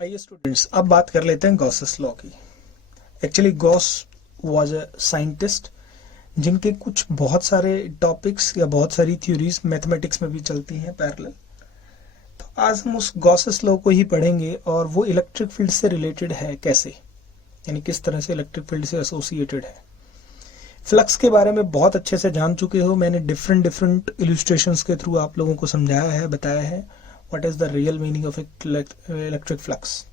आइए स्टूडेंट्स, अब बात कर लेते हैं गॉसेस लॉ की। Actually Gauss was a scientist जिनके कुछ बहुत सारे टॉपिक्स या बहुत सारी थ्योरीज मैथमेटिक्स में भी चलती हैं पैरेलल। तो आज हम उस गॉसेस लॉ को ही पढ़ेंगे और वो इलेक्ट्रिक फील्ड से रिलेटेड है कैसे, यानी किस तरह से इलेक्ट्रिक फील्ड से एसोसिएटेड है। फ्लक्स के बारे में बहुत अच्छे से जान चुके हो, मैंने डिफरेंट इल्यूस्ट्रेशंस के थ्रू आप लोगों को समझाया है, बताया है what is the real meaning of electric flux.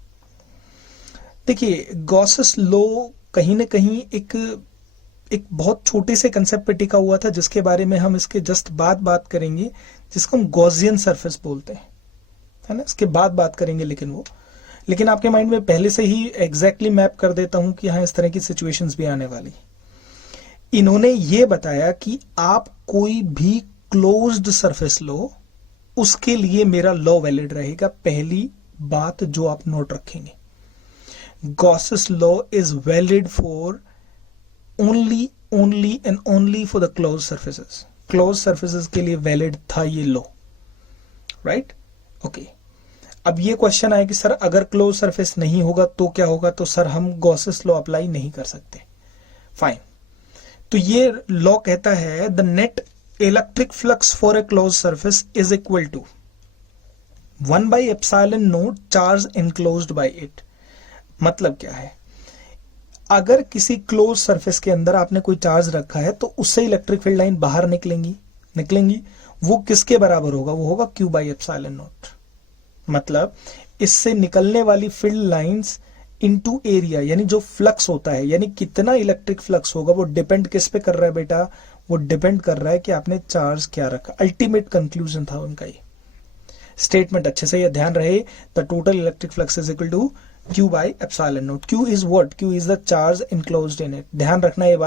देखिए, गॉसेस लॉ कहीं ना कहीं एक बहुत छोटे से कंसेप्ट पे टिका हुआ था, जिसके बारे में हम इसके जस्ट बाद बात करेंगे, जिसको हम गॉसियन सरफेस बोलते हैं, है ना। इसके बाद बात करेंगे, लेकिन आपके माइंड में पहले से ही एग्जैक्टली मैप कर देता हूं कि हाँ, इस तरह की सिचुएशंस भी आने वाली। इन्होंने ये बताया कि आप कोई भी क्लोज्ड सरफेस लो, उसके लिए मेरा लॉ वैलिड रहेगा। पहली बात जो आप नोट रखेंगे, Gauss's law is valid for only and only for the close surfaces. Close surfaces के लिए वैलिड था ये लॉ, राइट। ओके, अब ये क्वेश्चन आया कि सर अगर क्लोज सरफेस नहीं होगा तो क्या होगा, तो सर हम गॉसेस लॉ अप्लाई नहीं कर सकते। फाइन, तो ये लॉ कहता है the net electric flux for a close surface is equal to 1/ε0 charge enclosed by it. मतलब क्या है, अगर किसी क्लोज सरफेस के अंदर आपने कोई चार्ज रखा है तो उससे इलेक्ट्रिक फील्ड लाइन बाहर निकलेंगी। वो किसके बराबर होगा, वो होगा Q/ε0। मतलब इससे निकलने वाली फील्ड लाइंस इनटू एरिया, यानी जो फ्लक्स होता है, यानी कितना इलेक्ट्रिक फ्लक्स होगा, वो डिपेंड किस पे कर रहा है बेटा, वो डिपेंड कर रहा है कि आपने चार्ज क्या रखा। अल्टीमेट कंक्लूजन था उनका ये स्टेटमेंट, अच्छे से ये ध्यान रहे। The total electric flux is equal to Q/ε0। Q is what, Q is the charge enclosed in it. ध्यान रखना ये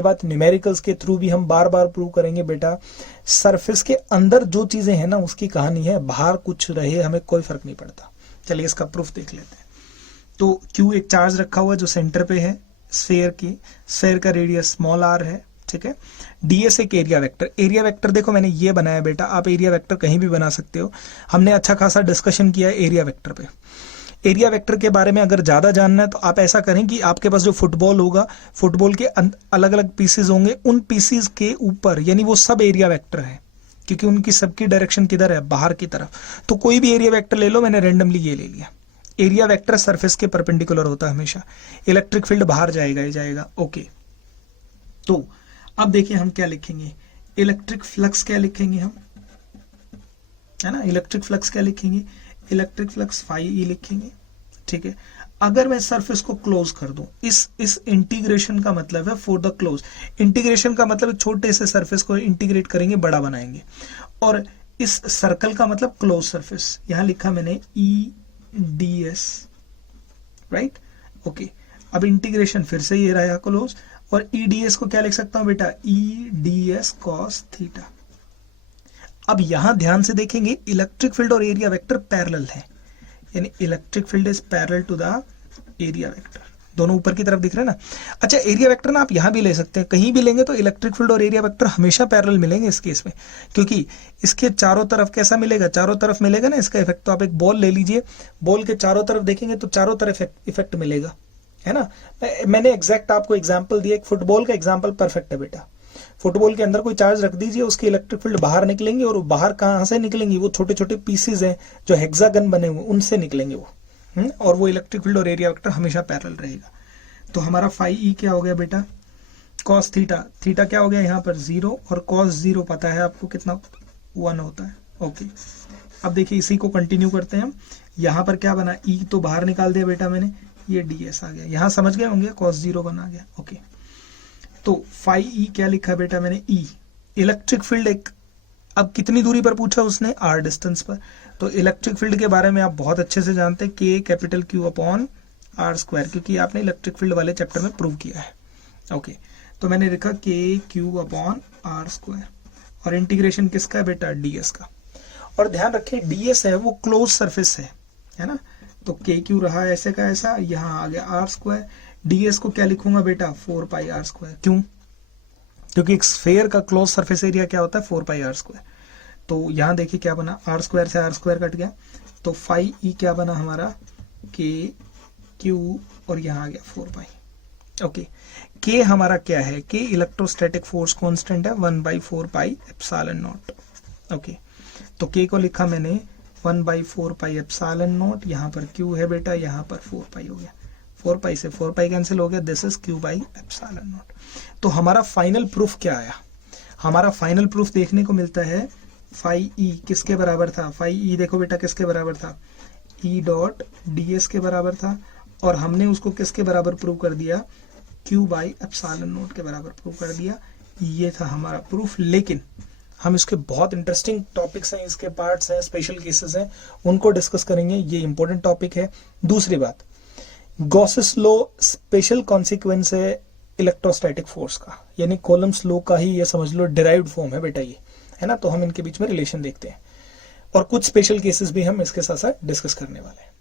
बात न्यूमेरिकल्स के थ्रू भी हम बार बार प्रूव करेंगे बेटा। सरफेस के अंदर जो चीजें हैं ना, उसकी कहानी है, बाहर कुछ रहे हमें कोई फर्क नहीं पड़ता। चलिए इसका प्रूफ देख लेते हैं। तो Q एक चार्ज रखा हुआ है जो सेंटर पे है स्फेयर का रेडियस स्मॉल r है, ठीक है। ds एक एरिया वेक्टर देखो मैंने ये बनाया बेटा, आप एरिया वेक्टर कहीं भी बना सकते हो। हमने अच्छा खासा डिस्कशन किया है एरिया वेक्टर पे। एरिया वेक्टर के बारे में अगर ज्यादा जानना है तो आप ऐसा करें कि आपके पास जो फुटबॉल होगा, फुटबॉल के अलग अलग पीसेज होंगे, उन पीसेज के ऊपर, यानी वो सब एरिया वेक्टर है, क्योंकि उनकी सबकी डायरेक्शन किधर है, बाहर की तरफ। तो कोई भी एरिया वेक्टर ले लो, मैंने रेंडमली ये ले लिया। एरिया वेक्टर सरफेस के परपेंडिकुलर होता है हमेशा, इलेक्ट्रिक फील्ड बाहर जाएगा ही जाएगा। ओके, तो अब देखिए हम क्या लिखेंगे, इलेक्ट्रिक फ्लक्स क्या लिखेंगे हम, है ना। इलेक्ट्रिक फ्लक्स क्या लिखेंगे, इलेक्ट्रिक फ्लक्स φE लिखेंगे, ठीक है। अगर मैं सरफेस को क्लोज कर दूं, इस इंटीग्रेशन का मतलब है फॉर द क्लोज। इंटीग्रेशन का मतलब एक छोटे से सरफेस को इंटीग्रेट करेंगे, बड़ा बनाएंगे, और इस सर्कल का मतलब क्लोज सरफेस। यहां लिखा मैंने EDS, राइट। ओके, अब इंटीग्रेशन फिर से ये रहा क्लोज, और EDS को क्या लिख सकता हूं बेटा, EDS cos थीटा। अब यहां ध्यान से देखेंगे, इलेक्ट्रिक फील्ड और एरिया वेक्टर पैरेलल है, यानी electric field is parallel to the area vector. दोनों ऊपर की तरफ दिख रहे हैं ना। अच्छा, एरिया वेक्टर ना आप यहां भी ले सकते हैं, कहीं भी लेंगे तो इलेक्ट्रिक फील्ड और एरिया वेक्टर हमेशा पैरेलल मिलेंगे इस केस में, क्योंकि इसके चारों तरफ कैसा मिलेगा, चारों तरफ मिलेगा ना इसका इफेक्ट। तो आप एक बॉल ले लीजिए, बॉल के चारों तरफ देखेंगे तो चारों तरफ इफेक्ट मिलेगा, है ना। मैंने एग्जैक्ट आपको एग्जाम्पल दिया, एक फुटबॉल का एग्जाम्पल परफेक्ट है बेटा। फुटबॉल के अंदर कोई चार्ज रख दीजिए, उसके इलेक्ट्रिक फील्ड बाहर निकलेंगे, और बाहर कहां से निकलेंगी, वो छोटे छोटे पीसेज हैं जो हेक्सागन बने हुए, उनसे निकलेंगे वो, और वो इलेक्ट्रिक फील्ड और एरिया वेक्टर हमेशा पैरेलल रहेगा। तो हमारा φE क्या हो गया बेटा, cos थीटा क्या हो गया यहाँ पर 0, और cos 0 पता है आपको कितना, 1 होता है। ओके, अब देखिए इसी को कंटिन्यू करते हैं हम। यहाँ पर क्या बना, E तो बाहर निकाल दिया बेटा मैंने, ये ds आ गया, यहाँ समझ गए होंगे, cos 0 बना गया। ओके, तो φE क्या लिखा बेटा मैंने, E। इलेक्ट्रिक फील्ड एक, अब कितनी दूरी पर पूछा उसने, r डिस्टेंस पर। तो इलेक्ट्रिक फील्ड के बारे में आप बहुत अच्छे से जानते हैं, K∗Q/r², क्योंकि आपने इलेक्ट्रिक फील्ड वाले चैप्टर में प्रूव किया है। ओके, तो मैंने लिखा K∗Q/r², और इंटीग्रेशन किसका है बेटा, ds का। और ध्यान रखें ds है वो क्लोज सरफेस है ना। तो KQ रहा ऐसे का ऐसा, यहाँ आ गया r²। ds को क्या लिखूंगा बेटा, 4πr²। क्यों, क्योंकि एक स्फेयर का क्लोज सरफेस एरिया क्या होता है, 4πr²। तो यहां देखिए क्या बना, r² से r² कट गया, तो φE क्या बना हमारा, के क्यू और यहाँ आ गया 4 पाई। ओके, के हमारा क्या है, के इलेक्ट्रोस्टैटिक फोर्स कांस्टेंट है 1/4 पाई एप्सिलॉन नॉट। ओके, तो के को लिखा मैंने 1/4 पाई एप्सिलॉन नॉट, यहाँ पर क्यू है बेटा, यहाँ पर 4 पाई हो गया, 4 पाई से 4 पाई कैंसिल हो गया, this is Q by epsilon not. तो हमारा फाइनल प्रूफ क्या आया, हमारा फाइनल प्रूफ देखने को मिलता है फाई ई किसके बराबर था, फाई ई देखो बेटा किसके बराबर था, ई डॉट डी एस के बराबर था, और हमने उसको किसके बराबर प्रूव कर दिया, क्यू बाई एप्सिलॉन नॉट के बराबर प्रूव कर दिया। ये था हमारा प्रूफ। लेकिन हम इसके बहुत इंटरेस्टिंग टॉपिक्स हैं, इसके पार्ट्स हैं, स्पेशल केसेस हैं, उनको डिस्कस करेंगे, ये इंपॉर्टेंट टॉपिक है। दूसरी बात, गॉसेस लॉ स्पेशल कॉन्सिक्वेंस है इलेक्ट्रोस्टैटिक फोर्स का, यानी कॉलम्स लॉ का ही ये समझ लो डिराइव्ड फॉर्म है बेटा, ये है ना। तो हम इनके बीच में रिलेशन देखते हैं और कुछ स्पेशल केसेस भी हम इसके साथ साथ डिस्कस करने वाले हैं।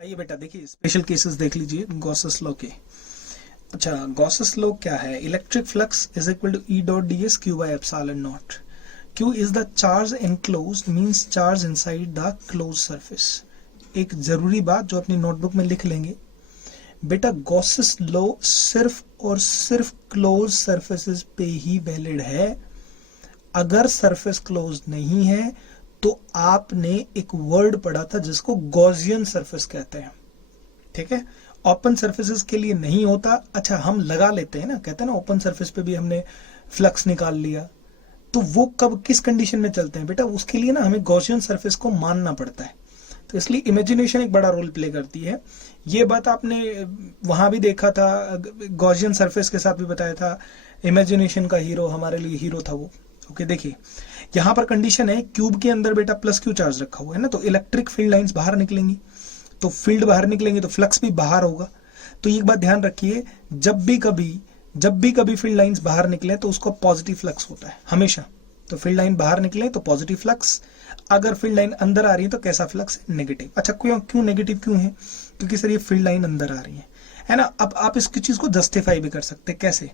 आइए बेटा देखिए स्पेशल केसेस देख लीजिए गॉसेस लॉ के। अच्छा, गॉसेस लॉ क्या है, electric flux is equal to E dot d S Q by epsilon naught. Q is the charge enclosed means charge inside the close surface. एक जरूरी बात जो अपनी नोटबुक में लिख लेंगे बेटा, गॉसेस लॉ सिर्फ और सिर्फ क्लोज सरफेसेस पे ही वैलिड है। अगर सरफेस क्लोज नहीं है तो आपने एक वर्ड पढ़ा था जिसको गॉसियन सरफेस कहते हैं, ठीक है। ओपन सरफेसेस के लिए नहीं होता। अच्छा, हम लगा लेते हैं ना, कहते हैं ना ओपन सरफेस पे भी हमने फ्लक्स निकाल लिया, तो वो कब किस कंडीशन में चलते हैं बेटा, उसके लिए ना हमें गॉसियन सरफेस को मानना पड़ता है। तो इसलिए इमेजिनेशन एक बड़ा रोल प्ले करती है। ये बात आपने वहां भी देखा था, गॉसियन सरफेस के साथ भी बताया था, इमेजिनेशन का हीरो हमारे लिए हीरो था वो। ओके, देखिए यहां पर कंडीशन है क्यूब के अंदर बेटा प्लस क्यू चार्ज रखा हुआ है ना, तो इलेक्ट्रिक फील्ड लाइंस बाहर निकलेंगी, तो फील्ड बाहर निकलेंगे तो फ्लक्स भी बाहर होगा। तो एक बात ध्यान रखिए, जब भी कभी फील्ड लाइंस बाहर निकले तो उसको पॉजिटिव फ्लक्स होता है हमेशा। तो फील्ड लाइन बाहर निकले तो पॉजिटिव फ्लक्स, अगर फील्ड लाइन अंदर आ रही है तो कैसा फ्लक्स है, नेगेटिव। अच्छा, क्यों नेगेटिव क्यों है, क्योंकि सर ये फील्ड लाइन अंदर आ रही है ना। अब आप इसकी चीज को जस्टिफाई भी कर सकते हैं, कैसे,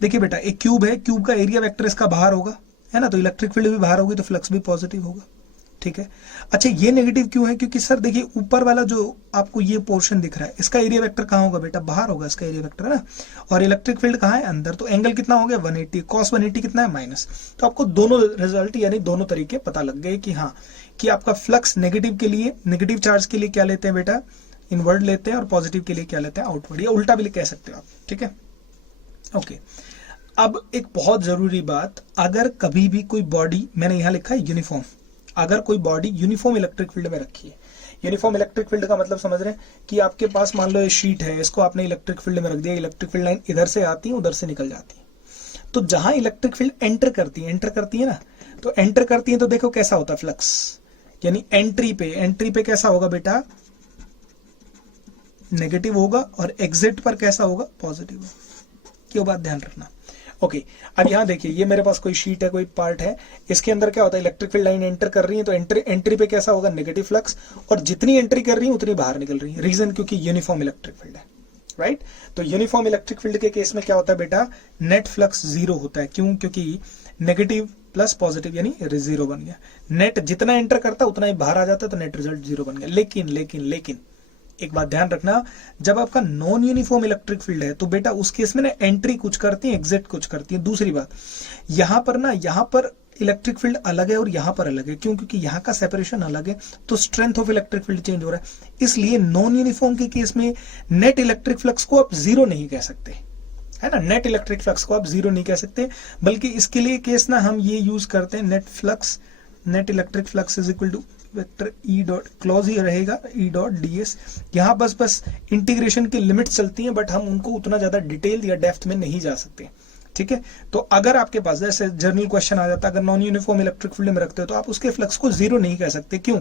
देखिए बेटा एक क्यूब है, क्यूब का एरिया वेक्टर इसका बाहर होगा, है ना, तो इलेक्ट्रिक फील्ड भी बाहर होगी तो फ्लक्स भी पॉजिटिव होगा, ठीक है। अच्छा, ये नेगेटिव क्यों है, क्योंकि सर देखिए ऊपर वाला जो आपको ये पोर्शन दिख रहा है इसका एरिया वेक्टर कहाँ होगा बेटा, बाहर होगा इसका एरिया वेक्टर, है ना, और इलेक्ट्रिक फील्ड कहाँ है, अंदर। तो एंगल कितना हो गया 180, कॉस 180 कितना है माइनस। तो आपको दोनों रिजल्ट यानी दोनों तरीके पता लग गए कि हाँ, कि आपका फ्लक्स नेगेटिव के लिए, नेगेटिव चार्ज के लिए क्या लेते हैं बेटा, इनवर्ड लेते हैं, और पॉजिटिव के लिए क्या लेते हैं, आउटवर्ड, या उल्टा भी कह सकते हो आप, ठीक है। ओके, अब एक बहुत जरूरी बात, अगर कभी भी कोई बॉडी, मैंने यहां लिखा है यूनिफॉर्म, अगर कोई बॉडी यूनिफॉर्म इलेक्ट्रिक फील्ड में रखी है, यूनिफॉर्म इलेक्ट्रिक फील्ड का मतलब समझ रहे हैं कि आपके पास मान लो ये शीट है, इसको आपने इलेक्ट्रिक फील्ड में रख दिया, इलेक्ट्रिक फील्ड लाइन इधर से आती है उधर से निकल जाती है, तो जहां इलेक्ट्रिक फील्ड एंटर करती है ना, तो एंटर करती है तो देखो कैसा होता है फ्लक्स, यानी एंट्री पे कैसा होगा बेटा, नेगेटिव होगा, और एग्जिट पर कैसा होगा, पॉजिटिव होगा। क्यों बात ध्यान रखना। ओके, अब यहां देखिए ये मेरे पास कोई शीट है, कोई पार्ट है, इसके अंदर क्या होता है, इलेक्ट्रिक फील्ड लाइन एंटर कर रही है तो एंट्री पे कैसा होगा, नेगेटिव फ्लक्स, और जितनी एंट्री कर रही है उतनी बाहर निकल रही है। रीजन क्योंकि यूनिफॉर्म इलेक्ट्रिक फील्ड है, राइट। तो यूनिफॉर्म इलेक्ट्रिक फील्ड के केस में क्या होता है बेटा, नेट फ्लक्स जीरो होता है। क्यों, क्योंकि नेगेटिव प्लस पॉजिटिव यानी जीरो बन गया। नेट जितना एंटर करता है उतना ही बाहर आ जाता है, तो नेट रिजल्ट जीरो बन गया। लेकिन एक बात ध्यान रखना, जब आपका नॉन यूनिफॉर्म इलेक्ट्रिक फील्ड है तो बेटा उस केस में ना एंट्री कुछ करती है, एग्जिट कुछ करती है। दूसरी बात, यहां पर इलेक्ट्रिक फील्ड अलग है और यहां पर अलग है। क्यों, क्योंकि यहां का सेपरेशन अलग है, तो strength of electric field change हो रहा है। इसलिए नॉन यूनिफॉर्म के केस में नेट इलेक्ट्रिक फ्लक्स को आप जीरो नहीं कह सकते, है ना, नेट इलेक्ट्रिक फ्लक्स को आप जीरो नहीं कह सकते, बल्कि इसके लिए केस ना हम ये यूज करते हैं, net electric flux is equal to vector E dot, close ही रहेगा ई डॉट डी एस। यहाँ बस इंटीग्रेशन की लिमिट्स चलती हैं, बट हम उनको उतना ज्यादा डिटेल या डेप्थ में नहीं जा सकते, ठीक है। तो अगर आपके पास जैसे जनरल क्वेश्चन आ जाता है, अगर नॉन यूनिफॉर्म इलेक्ट्रिक फील्ड में रखते हो तो आप उसके फ्लक्स को जीरो नहीं कह सकते। क्यों,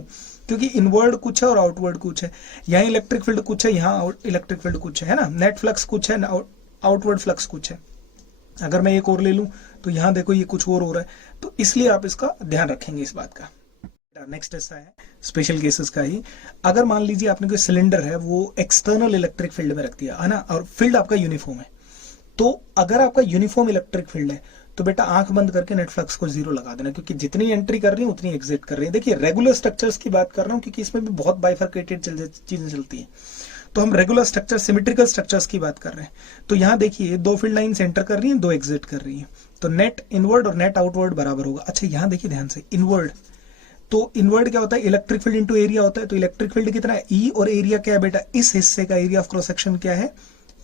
क्योंकि इनवर्ड कुछ है और आउटवर्ड कुछ है। यहाँ इलेक्ट्रिक फील्ड कुछ है, यहाँ इलेक्ट्रिक फील्ड कुछ है ना, नेट फ्लक्स कुछ है, आउटवर्ड फ्लक्स कुछ है। अगर मैं एक और ले लूं तो यहाँ देखो ये कुछ और हो रहा है, तो इसलिए आप इसका ध्यान रखेंगे इस बात का। नेक्स्ट ऐसा है स्पेशल केसेस का ही, अगर मान लीजिए आपने कोई सिलेंडर है वो एक्सटर्नल इलेक्ट्रिक फील्ड में रख दिया, है ना, और फील्ड आपका यूनिफॉर्म है, तो अगर आपका यूनिफॉर्म इलेक्ट्रिक फील्ड है तो बेटा आंख बंद करके नेट फ्लक्स को 0 लगा देना, क्योंकि जितनी एंट्री कर रही है उतनी एग्जिट कर रही है। देखिए रेगुलर स्ट्रक्चर्स की बात कर रहा हूँ क्योंकि इसमें भी बहुत बाइफरकेटेड चीजें चलती है, तो हम रेगुलर स्ट्रक्चर सिमेट्रिकल स्ट्रक्चर्स की बात कर रहे हैं। तो यहाँ देखिए 2 फील्ड लाइंस एंटर कर रही हैं, 2 एग्जिट कर रही हैं, तो नेट इनवर्ड और नेट आउटवर्ड बराबर होगा। अच्छा यहाँ देखिए ध्यान से, इनवर्ड, तो इनवर्ड क्या होता है, इलेक्ट्रिक फील्ड इंटू एरिया होता है। तो इलेक्ट्रिक फील्ड कितना है, ई, और एरिया क्या है बेटा, इस हिस्से का एरिया ऑफ क्रॉस सेक्शन क्या है,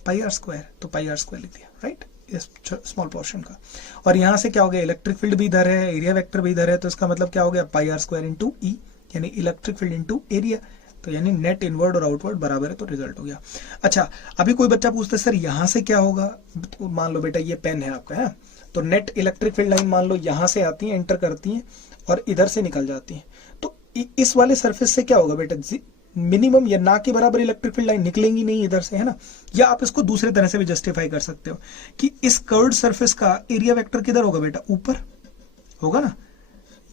पाई आर स्क्वायर, तो पाई आर स्क्वायर लिख दिया, राइट, इस स्मॉल पोर्शन का। और यहां से क्या हो गया, इलेक्ट्रिक फील्ड भी इधर है, एरिया वेक्टर भी इधर है, तो इसका मतलब क्या हो गया, पाई आर स्क्वायर इंटू ई, यानी इलेक्ट्रिक फील्ड इंटू एरिया, तो यानी नेट इनवर्ड और आउटवर्ड बराबर है, तो रिजल्ट हो गया। अच्छा अभी कोई बच्चा पूछता है सर यहां से क्या होगा, तो मान लो बेटा ये पेन है आपका, है, तो नेट इलेक्ट्रिक फील्ड लाइन मान लो यहां से आती है, एंटर करती है और इधर से निकल जाती है, तो इस वाले सरफेस से क्या होगा बेटा, मिनिमम या ना के बराबर इलेक्ट्रिक फील्ड लाइन निकलेंगी नहीं इधर से, है ना। या आप इसको दूसरे तरह से भी जस्टिफाई कर सकते हो कि इस कर्व्ड सरफेस का एरिया वेक्टर किधर होगा बेटा, ऊपर होगा ना,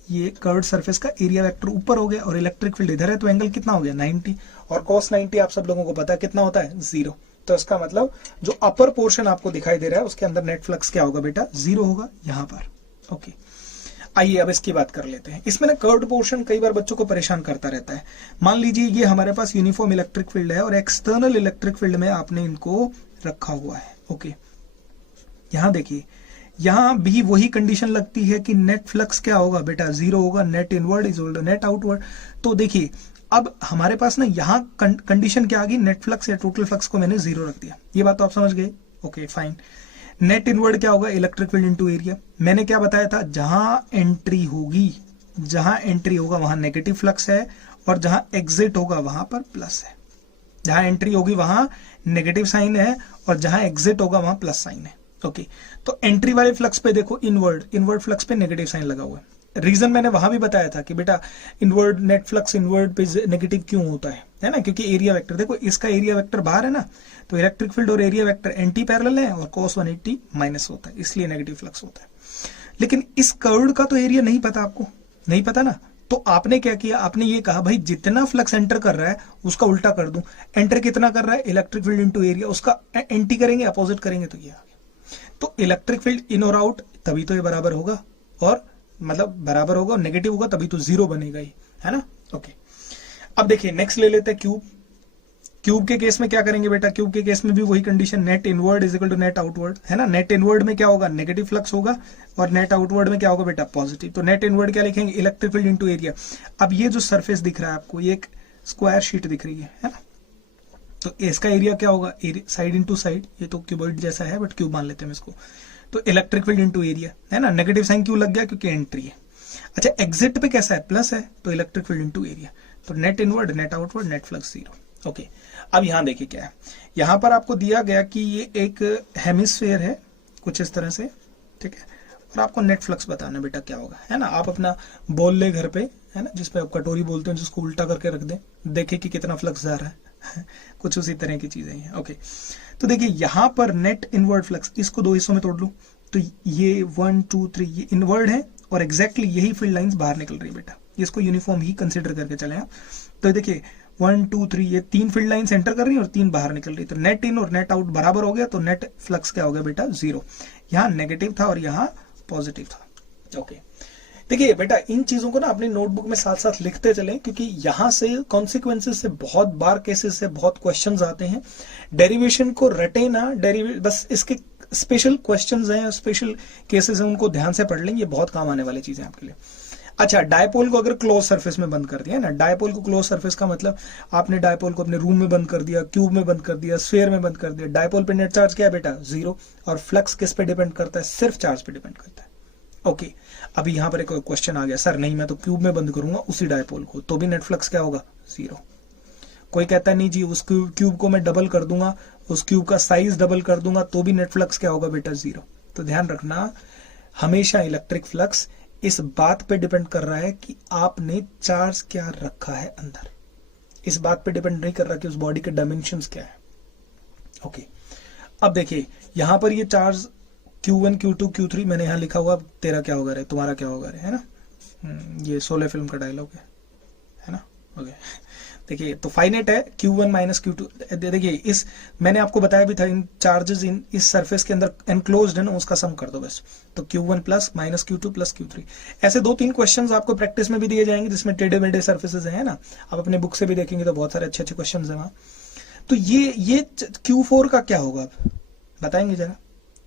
ये कर्व्ड सरफेस का एरिया वेक्टर ऊपर हो गया और इलेक्ट्रिक फील्ड इधर है, तो एंगल कितना हो गया 90, और cos 90 आप सब लोगों को पता है कितना होता है, 0। तो इसका मतलब जो अपर पोर्शन आपको दिखाई दे रहा है उसके अंदर नेट फ्लक्स क्या होगा बेटा, 0 होगा यहां पर। ओके आइए अब इसकी बात कर लेते हैं। इसमें ना कर्व्ड पोर्शन कई बार बच्चों को परेशान करता रहता है। मान लीजिए ये हमारे पास यूनिफॉर्म इलेक्ट्रिक फील्ड है और एक्सटर्नल इलेक्ट्रिक फील्ड में आपने इनको रखा हुआ है। ओके यहां देखिए, यहां भी वही कंडीशन लगती है कि नेट फ्लक्स क्या होगा बेटा, 0 होगा, net inward is equal to net outward. तो देखिए अब हमारे पास ना यहाँ कंडीशन क्या आ गई, नेट फ्लक्स या टोटल फ्लक्स को मैंने 0 रख दिया, ये बात तो आप समझ गए। ओके फाइन, नेट इनवर्ड क्या होगा, इलेक्ट्रिक फील्ड इनटू एरिया। मैंने क्या बताया था, जहां एंट्री होगा वहां नेगेटिव फ्लक्स है और जहां एग्जिट होगा वहां पर प्लस है। जहां एंट्री होगी वहां नेगेटिव साइन है और जहां एग्जिट होगा वहां प्लस साइन है। ओके तो एंट्री वाले फ्लक्स पे देखो इनवर्ड फ्लक्स पे नेगेटिव साइन लगा हुआ है। रीजन मैंने वहां भी बताया था कि बेटा इनवर्ड नेट फ्लक्स इनवर्ड पे नेगेटिव क्यों होता है ना, क्योंकि एरिया वेक्टर देखो, इसका एरिया वेक्टर बाहर है ना, तो इलेक्ट्रिक फील्ड और एरिया वेक्टर एंटी पैरेलल है और cos 180 माइनस होता है, इसलिए नेगेटिव फ्लक्स होता है। लेकिन इस कर्व्ड का तो एरिया नहीं पता, आपको नहीं पता ना, तो आपने क्या किया, आपने ये कहा भाई जितना फ्लक्स एंटर कर रहा है उसका उल्टा कर दूं। एंटर कितना कर रहा है, इलेक्ट्रिक फील्ड इंटू एरिया, उसका एंटी करेंगे, अपोजिट करेंगे, तो ये आ गया। तो इलेक्ट्रिक फील्ड इन और आउट तभी तो ये बराबर होगा, और मतलब बराबर होगा और नेगेटिव होगा तभी तो 0 बनेगा ही, है ना। ओके अब देखिए नेक्स्ट ले लेते हैं क्यूब के केस में क्या करेंगे बेटा, क्यूब के केस में भी वही condition, net inward is equal to net outward, है ना। नेट इनवर्ड में क्या होगा, नेगेटिव फ्लक्स होगा, और नेट आउटवर्ड में क्या होगा बेटा, पॉजिटिव। तो नेट इनवर्ड क्या लिखेंगे, इलेक्ट्रिक फील्ड इनटू एरिया। अब ये जो सरफेस दिख रहा है आपको, ये एक स्क्वायर शीट दिख रही है ना, तो इसका एरिया क्या होगा, साइड इंटू साइड, ये तो क्यूबॉइड जैसा है बट क्यूब मान लेते हैं इसको। तो इलेक्ट्रिक फील्ड इंटू एरिया, है ना, नेगेटिव साइन क्यों लग गया, क्योंकि एंट्री है। अच्छा एग्जिट पे कैसा है, प्लस है, तो इलेक्ट्रिक फील्ड इंटू एरिया, तो net inward net outward net flux 0। Okay अब यहां देखिए क्या है, यहां पर आपको दिया गया कि ये एक हेमिस्फेयर है कुछ इस तरह से, ठीक है, और आपको नेट फ्लक्स बताना बेटा क्या होगा, है ना। आप अपना बोल ले घर पे, है ना, जिसपे आप कटोरी बोलते हैं, जिसको उल्टा करके रख दें, देखे कि कितना फ्लक्स जा रहा है कुछ उसी तरह की चीजें हैं। ओके तो देखिए यहां पर नेट इनवर्ड फ्लक्स, इसको 2 हिस्सों में तोड़ लूं, तो ये 1 2 3 ये इनवर्ड है और एग्जैक्टली यही फील्ड लाइंस बाहर निकल रही है बेटा, इसको यूनिफॉर्म ही कंसिडर करके चले आप। तो देखिए 1 2 3 ये 3 फील्ड लाइंस एंटर कर रही है और 3 बाहर निकल रही है, तो नेट इन और नेट आउट बराबर हो गया, तो नेट फ्लक्स क्या हो गया बेटा, 0। यहाँ नेगेटिव था और यहाँ पॉजिटिव था। ओके देखिए बेटा इन चीजों को ना अपनी नोटबुक में साथ साथ लिखते चलें, क्योंकि यहां से कॉन्सिक्वेंसेस से बहुत बार केसेस से बहुत क्वेश्चंस आते हैं। डेरिवेशन को रटे ना, बस इसके स्पेशल क्वेश्चंस हैं, स्पेशल केसेस हैं, उनको ध्यान से पढ़ लेंगे, ये बहुत काम आने वाली चीजें आपके लिए। अच्छा डायपोल को अगर क्लोज सरफेस में बंद कर दिया ना, डायपोल को क्लोज सरफेस का मतलब आपने डायपोल को अपने रूम में बंद कर दिया, क्यूब में बंद कर दिया, स्फीयर में बंद कर दिया। डायपोल पे नेट चार्ज क्या है बेटा, 0, और फ्लक्स किस पे डिपेंड करता है, सिर्फ चार्ज पे डिपेंड करता है। ओके अभी यहां पर एक क्वेश्चन आ गया, सर नहीं मैं तो क्यूब में बंद करूंगा उसी डायपोल को, तो भी नेट फ्लक्स क्या होगा, 0। कोई कहता है नहीं जी उस क्यूब को मैं डबल कर दूंगा, उस क्यूब का साइज डबल कर दूंगा, तो भी नेट फ्लक्स क्या होगा बेटा, 0। तो ध्यान रखना हमेशा इलेक्ट्रिक फ्लक्स इस बात पे डिपेंड कर रहा है कि आपने चार्ज क्या रखा है अंदर, इस बात पे डिपेंड नहीं कर रहा कि उस बॉडी के डायमेंशंस क्या है। ओके अब देखिए यहां पर ये चार्ज Q1 Q2 Q3 मैंने यहां लिखा हुआ, तेरा क्या होगा रे, तुम्हारा क्या होगा रे, है ना। ये 16 फिल्म का डायलॉग है ना। ओके देखिए तो फाइनेट है Q1 माइनस Q2। देखिए इस मैंने आपको बताया भी था, इन चार्जेस इन इस सरफेस के अंदर एनक्लोज्ड है ना, उसका सम कर दो बस। तो Q1 plus minus Q2 plus Q3। ऐसे 2-3 क्वेश्चंस आपको प्रैक्टिस में भी दिए जाएंगे जिसमें टेढ़े मेढ़े सर्फेसेस है ना, आप अपने बुक से भी देखेंगे तो बहुत सारे अच्छे अच्छे क्वेश्चन है वहाँ। तो ये Q4 का क्या होगा आप बताएंगे जरा।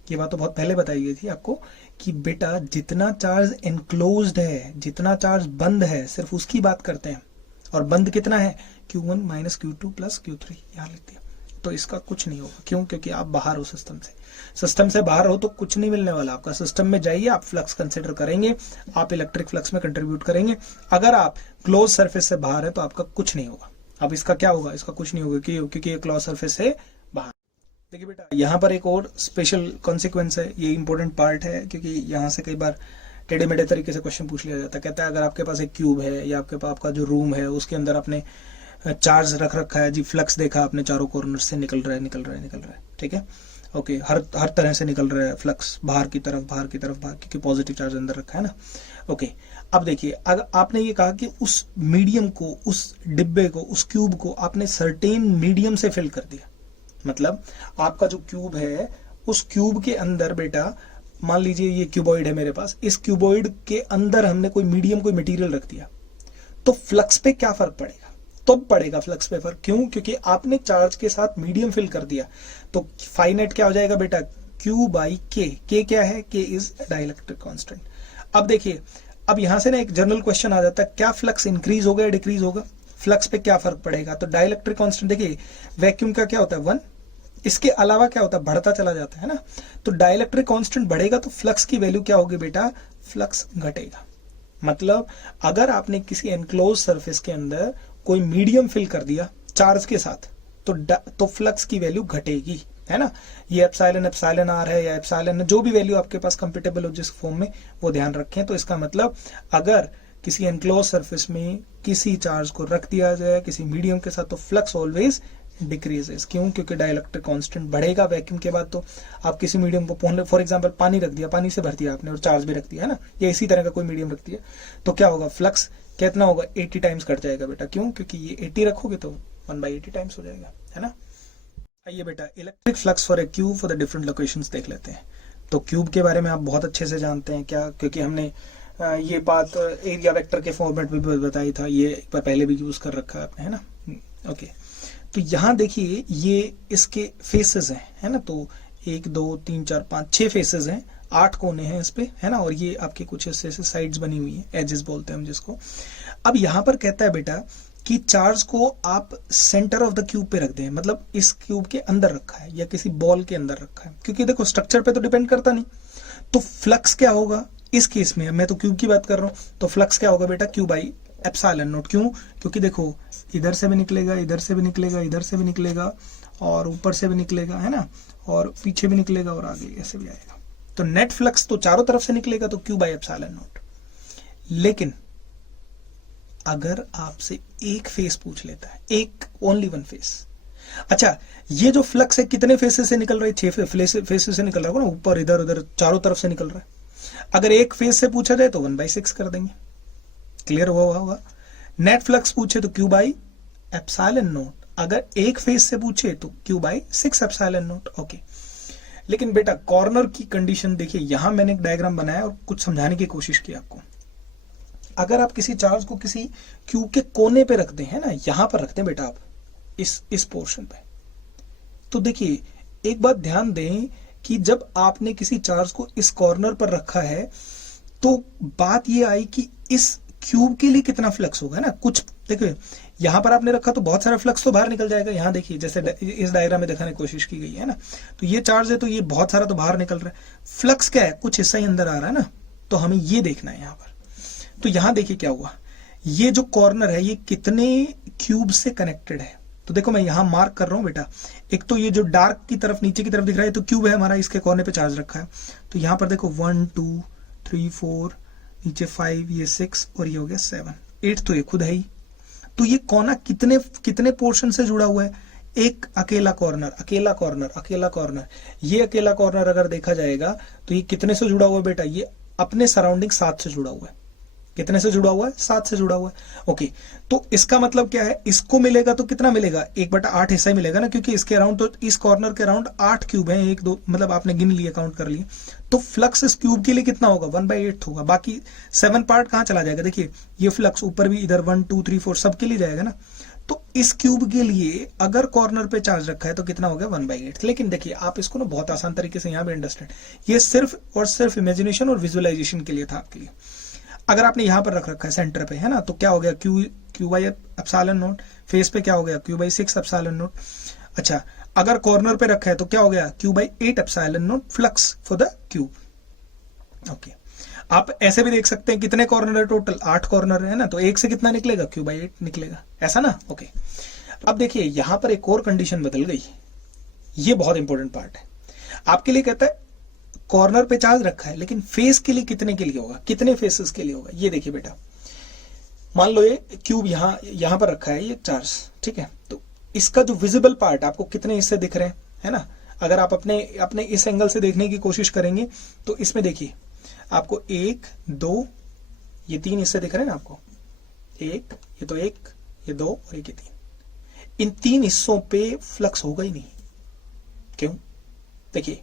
ये बात तो बहुत पहले बताई गई थी आपको कि बेटा जितना चार्ज एनक्लोज्ड है, जितना चार्ज बंद है, सिर्फ उसकी बात करते हैं। और बंद कितना है Q1 minus Q2 plus Q3, यहाँ लिख दिया। तो इसका कुछ नहीं होगा, क्यों? क्योंकि आप बाहर हो सिस्टम से बाहर हो तो कुछ नहीं मिलने वाला आपका। सिस्टम में जाइए, आप फ्लक्स कंसिडर करेंगे, आप इलेक्ट्रिक फ्लक्स में कंट्रीब्यूट करेंगे। अगर आप क्लोज सरफेस से बाहर है तो आपका कुछ नहीं होगा। अब इसका क्या होगा? इसका कुछ नहीं होगा क्योंकि ये क्लोज सरफेस से बाहर। देखिए बेटा यहाँ पर एक और स्पेशल कॉन्सिक्वेंस है, ये इंपॉर्टेंट पार्ट है, क्योंकि यहाँ से कई बार टेढ़े मेढ़े तरीके से क्वेश्चन पूछ लिया जाता है। कहता है अगर आपके पास एक क्यूब है या आपके पास आपका जो रूम है उसके अंदर आपने चार्ज रख रखा है जी, फ्लक्स देखा आपने चारों कॉर्नर से निकल रहा है, ठीक है, ओके, हर तरह से निकल रहा है फ्लक्स, बाहर की तरफ क्योंकि पॉजिटिव चार्ज अंदर रखा है ना, ओके। अब देखिए अगर आपने ये कहा कि उस मीडियम को, उस डिब्बे को, उस क्यूब को आपने सर्टेन मीडियम से फिल कर दिया, मतलब आपका जो क्यूब है उस क्यूब के अंदर बेटा मान लीजिए ये क्यूबॉइड है मेरे पास, इस क्यूबॉइड के अंदर हमने कोई मीडियम, कोई मटेरियल रख दिया, तो फ्लक्स पे क्या फर्क पड़ेगा? तो पड़ेगा फ्लक्स पे फर्क, क्यों? क्योंकि आपने चार्ज के साथ मीडियम फिल कर दिया। तो फाइनेट क्या हो जाएगा बेटा? Q बाई K क्या है? K is dielectric constant. अब देखिए, अब यहां से ना एक जनरल क्वेश्चन आ जाता है, क्या फ्लक्स इंक्रीज होगा या डिक्रीज होगा? फ्लक्स पे क्या फर्क पड़ेगा? तो डाइलेक्ट्रिक कांस्टेंट देखिए, वैक्यूम का क्या होता है 1, इसके अलावा क्या होता है? बढ़ता चला जाता है ना। तो डाइलेक्ट्रिक कांस्टेंट बढ़ेगा तो फ्लक्स की वैल्यू क्या होगी बेटा? फ्लक्स घटेगा। मतलब अगर आपने किसी एनक्लोज सरफेस के अंदर कोई मीडियम फिल कर दिया चार्ज के साथ तो फ्लक्स की वैल्यू घटेगी, है ना। ये एप्सिलॉन आर है या एप्सिलॉन, जो भी वैल्यू आपके पास कंपेटेबल हो जिस फॉर्म में, वो ध्यान रखें। तो इसका मतलब अगर किसी एनक्लोज सरफेस में किसी चार्ज को रख दिया जाए किसी मीडियम के साथ तो फ्लक्स ऑलवेज डिक्रीजेस। क्यों? क्योंकि डाइलेक्ट्रिक कांस्टेंट बढ़ेगा वैक्यूम के बाद। तो आप किसी मीडियम को, फॉर एग्जांपल पानी रख दिया, पानी से भर दिया आपने और चार्ज भी रख दिया, है ना, या इसी तरह का कोई मीडियम रख दिया, तो क्या होगा? फ्लक्स कितना होगा? 80 टाइम्स घट जाएगा बेटा। क्यों? क्योंकि ये 80 रखोगे तो 1/80 टाइम्स हो जाएगा, है ना। आइए बेटा electric flux for A cube for the different locations देख लेते हैं। तो क्यूब के बारे में आप बहुत अच्छे से जानते हैं, क्या? क्योंकि हमने ये बात एरिया वेक्टर के फॉर्मेट में भी बताई था, ये एक बार पहले भी यूज कर रखा है आपने, है ना, ओके। तो यहाँ देखिए ये इसके फेसेस हैं, है ना, तो 1 2 3 4 5 6 फेसेस हैं, 8 कोने हैं इस पे, है ना, और ये आपके कुछ ऐसे साइड्स बनी हुई है, एजेस बोलते हैं हम जिसको। अब यहाँ पर कहता है बेटा कि चार्ज को आप सेंटर ऑफ द क्यूब पे रख दें, मतलब इस क्यूब के अंदर रखा है या किसी बॉल के अंदर रखा है, क्योंकि देखो स्ट्रक्चर पे तो डिपेंड करता नहीं। तो फ्लक्स क्या होगा इस केस में? मैं तो क्यूब की बात कर रहा हूँ, तो फ्लक्स क्या होगा बेटा? Q by epsilon not. क्यों? क्योंकि देखो इधर से भी निकलेगा, इधर से भी निकलेगा, इधर से भी निकलेगा, और ऊपर से भी निकलेगा, है ना, और पीछे भी निकलेगा, और आगे ऐसे भी आएगा। तो नेट फ्लक्स तो चारों तरफ से निकलेगा, तो Q बाई एप्सिलॉन नॉट। लेकिन अगर आपसे एक फेस पूछ लेता है, एक ओनली वन फेस, अच्छा ये जो फ्लक्स है कितने फेसेस से निकल रहा है? 6 फेसेस से निकल रहा है ना, ऊपर इधर उधर चारों तरफ से निकल रहा है। अगर एक फेस से पूछा जाए तो 1/6 कर देंगे, क्लियर हुआ होगा। नेट फ्लक्स पूछे तो Q बाई एप्सिलॉन नॉट, अगर एक फेस से पूछे तो Q by 6 epsilon not, okay. लेकिन बेटा कॉर्नर की कंडीशन देखिए, यहां मैंने एक डायग्राम बनाया और कुछ समझाने की कोशिश की आपको। अगर आप किसी चार्ज को किसी क्यूब के कोने पे रखते हैं ना, यहां पर रखते हैं बेटा आप इस पोर्शन पे, तो देखिए एक बात ध्यान दें कि जब आपने किसी चार्ज को इस कॉर्नर पर रखा है तो बात ये आई कि इस क्यूब के लिए कितना फ्लक्स होगा ना। कुछ देखिए यहां पर आपने रखा तो बहुत सारा फ्लक्स तो बाहर निकल जाएगा, यहां देखिए जैसे इस डायग्राम में दिखाने की कोशिश की गई है ना, तो ये चार्ज है तो ये बहुत सारा तो बाहर निकल रहा है, फ्लक्स क्या है? कुछ हिस्सा ही अंदर आ रहा है ना, तो हमें ये देखना है यहाँ पर। तो यहां देखिए क्या हुआ, ये जो कॉर्नर है ये कितने क्यूब से कनेक्टेड है। तो देखो मैं यहां मार्क कर रहा हूं बेटा, एक तो ये जो डार्क की तरफ नीचे की तरफ दिख रहा है तो क्यूब है हमारा, इसके कोने पे चार्ज रखा है। तो यहां पर देखो 1 2 3 4 नीचे 5, ये 6 और ये हो गया 7 8, तो ये खुद है ही। तो ये कोना कितने पोर्शन से जुड़ा हुआ है? एक अकेला कॉर्नर, अकेला कॉर्नर, ये अकेला कॉर्नर अगर देखा जाएगा तो ये कितने से जुड़ा हुआ है बेटा? ये अपने सराउंडिंग 7 से जुड़ा हुआ है। कितने से जुड़ा हुआ है? 7 से जुड़ा हुआ है। ओके, तो इसका मतलब क्या है, इसको मिलेगा तो कितना मिलेगा? 1/8 हिस्सा ही मिलेगा ना, क्योंकि इसके अराउंड, तो इस कॉर्नर के अराउंड 8 क्यूब है, 1 2 मतलब आपने गिन लिए, काउंट कर लिए, तो फ्लक्स इस क्यूब के लिए कितना होगा? 1/8 होगा। बाकी 7 पार्ट कहाँ चला जाएगा? देखिए ये फ्लक्स ऊपर भी इधर 1 2 3 4 सबके लिए जाएगा ना। तो इस क्यूब के लिए अगर कॉर्नर पे चार्ज रखा है तो कितना हो गया? 1/8। लेकिन देखिए आप इसको ना बहुत आसान तरीके से यहाँ पे अंडरस्टैंड, ये सिर्फ और सिर्फ इमेजिनेशन और विजुअलाइजेशन के लिए था आपके लिए। अगर आपने यहाँ पर रख रखा है सेंटर पे, है ना, तो क्या हो गया? Q by epsilon not. Face पे क्या हो गया? Q/6 epsilon not. अच्छा, अगर कॉर्नर पे रखा है तो क्या हो गया? Q/8 epsilon not flux for the cube. Okay, आप ऐसे भी देख सकते हैं कितने कॉर्नर है टोटल? 8 कॉर्नर है ना, तो एक से कितना निकलेगा? Q/8 निकलेगा, ऐसा ना। ओके, अब देखिए यहां पर एक और कंडीशन बदल गई, ये बहुत इंपॉर्टेंट पार्ट है आपके लिए। कहता है कॉर्नर पे चार्ज रखा है, लेकिन फेस के लिए कितने के लिए होगा? कितने फेसेस के लिए होगा? ये देखिए बेटा, मान लो ये क्यूब यहां पर रखा है, ये चार्ज, ठीक है, तो इसका जो विजिबल पार्ट आपको कितने हिस्से दिख रहे हैं, है ना? अगर आप अपने इस एंगल से देखने की कोशिश करेंगे तो इसमें देखिए आपको 1 2 ये 3 हिस्से दिख रहे हैं ना आपको, एक, ये तो 1, ये 2 और ये 3। इन 3 हिस्सों पे फ्लक्स होगा ही नहीं। क्यों? देखिए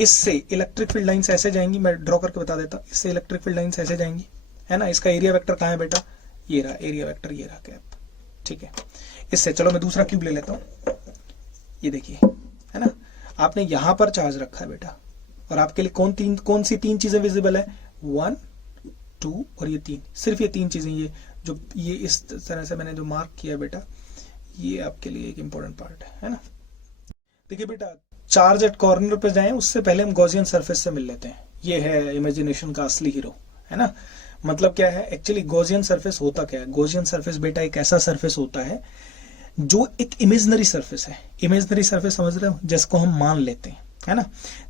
इससे इलेक्ट्रिक फील्ड लाइंस ऐसे जाएंगी, मैं ड्रॉ करके बता देता हूं, इससे इलेक्ट्रिक फील्ड लाइंस ऐसे जाएंगी, है ना। इसका एरिया वेक्टर कहाँ है बेटा? ये रहा एरिया वेक्टर, ये रहा कैप, ठीक है। इससे चलो मैं दूसरा क्यूब ले लेता हूं, ये देखिए, है ना, आपने यहां पर चार्ज रखा है बेटा, और आपके लिए कौन सी 3 चीजें विजिबल है? 1 2 और ये 3, सिर्फ ये 3 चीजें, ये इस तरह से मैंने जो मार्क किया बेटा, ये आपके लिए एक इंपॉर्टेंट पार्ट है ना। देखिए बेटा, चार्ज एट कॉर्नर पे जाएं उससे पहले हम गॉसियन सरफेस से मिल लेते हैं। ये है इमेजिनेशन का असली हीरो, है ना। मतलब क्या है एक्चुअली गॉसियन सरफेस होता क्या है? गॉसियन सरफेस बेटा एक ऐसा सरफेस होता है जो एक इमेजिनरी सरफेस है। इमेजिनरी सरफेस समझ रहे हो, जिसको हम मान लेते हैं, है ना।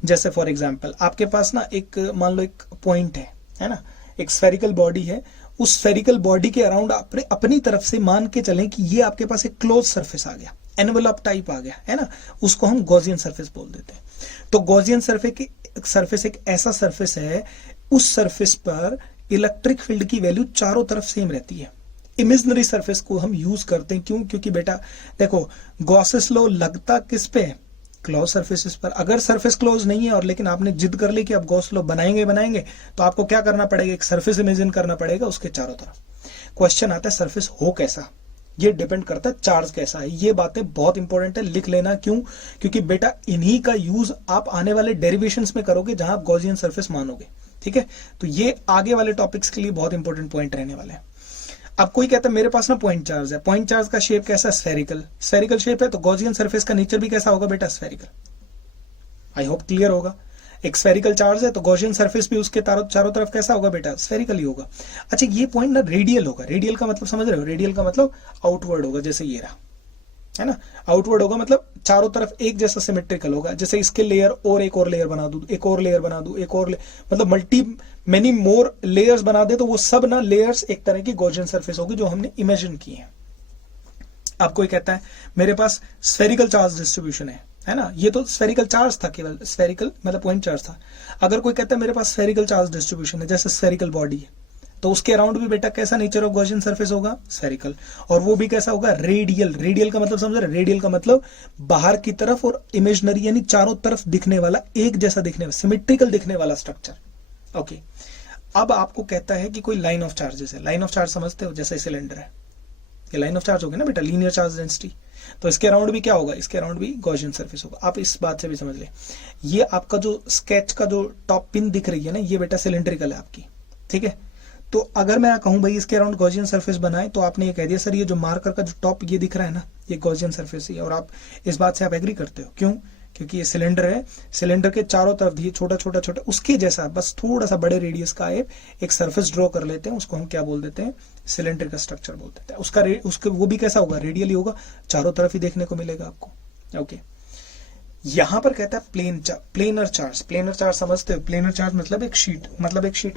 जैसे फॉर एग्जाम्पल आपके पास ना एक, मान लो एक पॉइंट है ना, एक स्फेरिकल बॉडी है, उस स्फेरिकल बॉडी के अराउंड अपनी तरफ से मान के चलें कि ये आपके पास एक क्लोज सरफेस आ गया, एनवेलप टाइप आ गया, है ना, उसको हम गॉसियन सरफेस बोल देते हैं। तो गॉसियन सरफेस एक ऐसा सरफेस है, उस सरफेस पर इलेक्ट्रिक फील्ड की वैल्यू चारों तरफ सेम रहती है। इमेजिनरी सरफेस को हम यूज करते हैं, क्यों? क्योंकि बेटा देखो, गॉसेस लॉ लगता किस पे है? क्लोज सरफेसेस पर। अगर सरफेस क्लोज नहीं है और लेकिन आपने जिद कर ली कि आप गॉस लॉ बनाएंगे, तो आपको क्या करना पड़ेगा? एक सरफेस इमेजिन करना पड़ेगा उसके चारों तरफ। क्वेश्चन आता है सरफेस हो कैसा? ये डिपेंड करता है चार्ज कैसा है। ये बातें बहुत इंपॉर्टेंट है, लिख लेना। क्यों? क्योंकि बेटा इन्हीं का यूज आप आने वाले डेरिवेशंस में करोगे जहां आप गॉसियन सरफेस मानोगे, ठीक है। तो ये आगे वाले टॉपिक्स के लिए बहुत इंपॉर्टेंट पॉइंट रहने वाले हैं। अब कोई कहता है मेरे पास ना पॉइंट चार्ज है, पॉइंट चार्ज का शेप कैसा? स्फेरिकल शेप है, तो गॉसियन सरफेस का नेचर भी कैसा होगा बेटा? स्फेरिकल। आई होप क्लियर होगा। एक स्फेरिकल चार्ज है तो गॉसियन सरफेस भी उसके चारों तरफ कैसा होगा बेटा? स्फेरिकल ही होगा। अच्छा, ये पॉइंट ना रेडियल होगा। रेडियल का मतलब समझ रहे हो? रेडियल का मतलब आउटवर्ड होगा, जैसे ये रहा, है ना। आउटवर्ड होगा मतलब चारों तरफ एक जैसा सिमेट्रिकल होगा। जैसे इसके लेयर और एक और लेयर बना दूं, एक और लेयर बना दूं, एक और मतलब मेनी मोर लेयर्स बना दे, तो वो सब ना लेयर्स एक तरह की गॉसियन सरफेस होगी जो हमने इमेजिन की है। अब कोई कहता है मेरे पास स्फेरिकल चार्ज डिस्ट्रीब्यूशन है ना, ये तो स्फेरिकल चार्ज था, केवल स्फेरिकल मतलब पॉइंट चार्ज था। अगर कोई कहता है मेरे पास स्फेरिकल चार्ज डिस्ट्रीब्यूशन है, जैसे स्फेरिकल बॉडी है, तो उसके अराउंड भी बेटा कैसा नेचर ऑफ गॉसियन सरफेस होगा? स्फेरिकल। और वो भी कैसा होगा? रेडियल। रेडियल का मतलब समझ रहे? रेडियल का मतलब बाहर की तरफ और इमेजिनरी यानी चारों तरफ दिखने वाला, एक जैसा दिखने वाला, सिमेट्रिकल दिखने वाला स्ट्रक्चर। ओके, अब आपको कहता है कि कोई लाइन ऑफ चार्जेस है। लाइन ऑफ चार्ज समझते हो? जैसे सिलेंडर है, ये लाइन ऑफ चार्ज होगी ना बेटा, लीनियर चार्ज डेंसिटी। तो इसके अराउंड भी क्या होगा? इसके अराउंड भी गॉसियन सरफेस होगा। आप इस बात से भी समझ ले, ये आपका जो स्केच का जो टॉप पिन दिख रही है ना, ये बेटा सिलेंड्रिकल है आपकी, ठीक है। तो अगर मैं कहूं भाई इसके अराउंड गॉसियन सरफेस बनाए, तो आपने ये कह दिया सर ये जो मार्कर का जो टॉप ये दिख रहा है ना, ये गॉसियन सरफेस ही है। और आप इस बात से आप एग्री करते हो? क्यों? क्योंकि ये सिलेंडर है, सिलेंडर के चारों तरफ ये छोटा छोटा छोटा उसके जैसा, बस थोड़ा सा बड़े रेडियस का एक सरफेस ड्रॉ कर लेते हैं, उसको हम क्या बोल देते हैं? सिलेंडर का स्ट्रक्चर बोल देते हैं। उसका वो भी कैसा होगा? रेडियली होगा, चारों तरफ ही देखने को मिलेगा आपको। ओके, यहां पर कहता है प्लेनर चार्ज। प्लेनर चार्ज समझते हो? प्लेनर चार्ज मतलब एक शीट,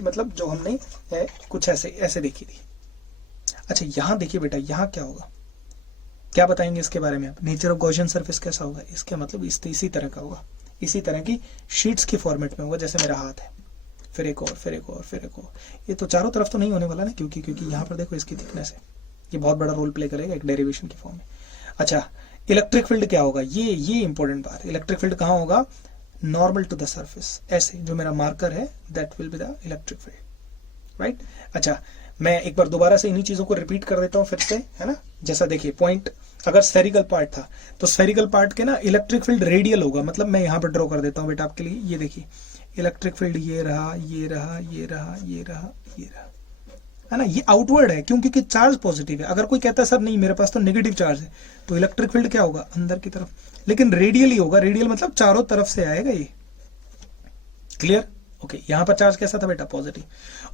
मतलब जो हमने कुछ ऐसे देखी थी। अच्छा, यहां देखिए बेटा, यहां क्या होगा? क्या बताएंगे इसके बारे में आप? नेचर ऑफ गॉसियन सरफेस कैसा होगा? इसका मतलब इसी तरह का होगा, इसी तरह की शीट्स के फॉर्मेट में होगा, जैसे मेरा हाथ है, फिर एक और, फिर एक और, फिर एक और। ये तो चारों तरफ तो नहीं होने वाला ना, क्योंकि यहाँ पर देखो इसकी थिकनेस है, ये बहुत बड़ा रोल प्ले करेगा एक डेरिवेशन की फॉर्म में। अच्छा, इलेक्ट्रिक फील्ड क्या होगा, ये इंपॉर्टेंट बात है। इलेक्ट्रिक फील्ड कहाँ होगा, नॉर्मल टू द सरफेस, ऐसे जो मेरा मार्कर है that will be the electric field, right. अच्छा, मैं एक बार दोबारा से इन्हीं चीजों को रिपीट कर देता हूँ फिर से, है ना। जैसा देखिए पॉइंट, अगर स्फेरिकल पार्ट था तो स्फेरिकल पार्ट के ना इलेक्ट्रिक फील्ड रेडियल होगा, मतलब मैं यहाँ पर ड्रॉ कर देता हूँ बेटा आपके लिए। ये देखिए इलेक्ट्रिक फील्ड ये रहा, ये रहा, ये रहा, ये रहा, ये रहा, है ना। ये आउटवर्ड है, क्यों, क्योंकि चार्ज पॉजिटिव है। अगर कोई कहता है सर नहीं मेरे पास तो नेगेटिव चार्ज है, तो इलेक्ट्रिक फील्ड क्या होगा, अंदर की तरफ, लेकिन रेडियल ही होगा। रेडियल मतलब चारों तरफ से आएगा ये, क्लियर। ओके, यहाँ पर चार्ज कैसा था बेटा, पॉजिटिव।